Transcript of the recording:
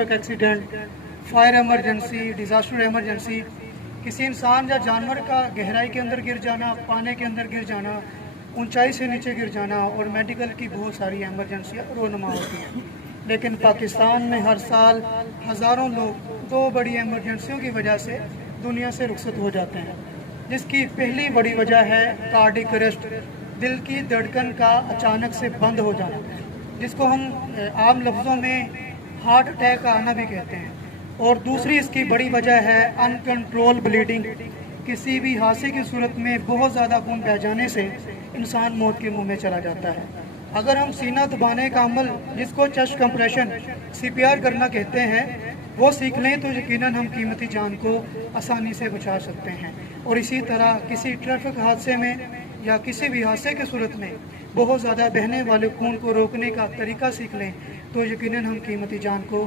Accident, fire emergency, disaster emergency, किसी इंसान या जानवर का गहराई के अंदर गिर जाना, पानी के अंदर गिर जाना, ऊंचाई से नीचे गिर जाना और मेडिकल की बहुत सारी एमरजेंसियाँ रोनुमा होती हैं। लेकिन पाकिस्तान में हर साल हज़ारों लोग दो बड़ी एमरजेंसियों की वजह से दुनिया से रुखसत हो जाते हैं, जिसकी पहली बड़ी वजह है कार्डिक अरेस्ट, दिल की धड़कन का अचानक से बंद हो जाना, जिसको हम आम लफ्ज़ों में हार्ट अटैक का आना भी कहते हैं। और दूसरी इसकी बड़ी वजह है अनकंट्रोल ब्लीडिंग, किसी भी हादसे की सूरत में बहुत ज़्यादा खून बह जाने से इंसान मौत के मुंह में चला जाता है। अगर हम सीना दबाने का अमल, जिसको चेस्ट कंप्रेशन CPR करना कहते हैं, वो सीख लें तो यकीनन हम कीमती जान को आसानी से बचा सकते हैं। और इसी तरह किसी ट्रैफिक हादसे में या किसी भी हादसे की सूरत में बहुत ज़्यादा बहने वाले खून को रोकने का तरीका सीख लें तो यकीनन हम कीमती जान को